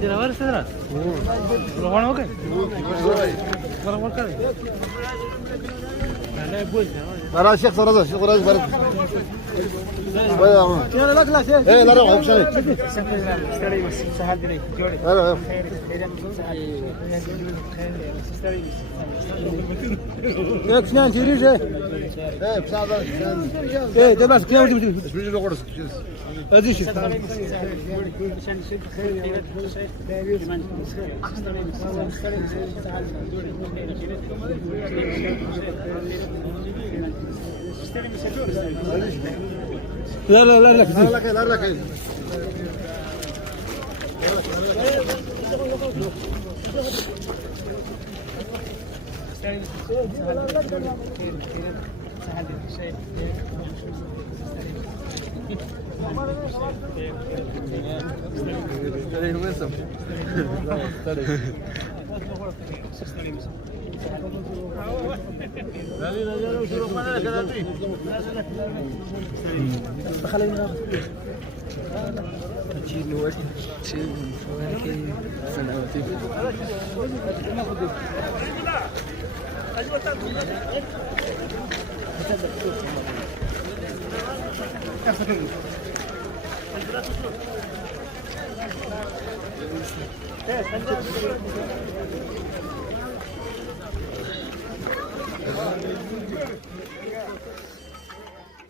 Tira var sedra. Rohan oke. Barang barang. Ada bol. Bara Şeyh Saraz'a, Şeyh Saraz'a bara. Bayağı. Tira la clase. La roh hemşire. Sahal direk. Evet. Yok sinan çeviriyor. Evet, sağdan. De bas kıyam gibi. Hiçbir şey olmaz. Hadi şu. La la la la. La la.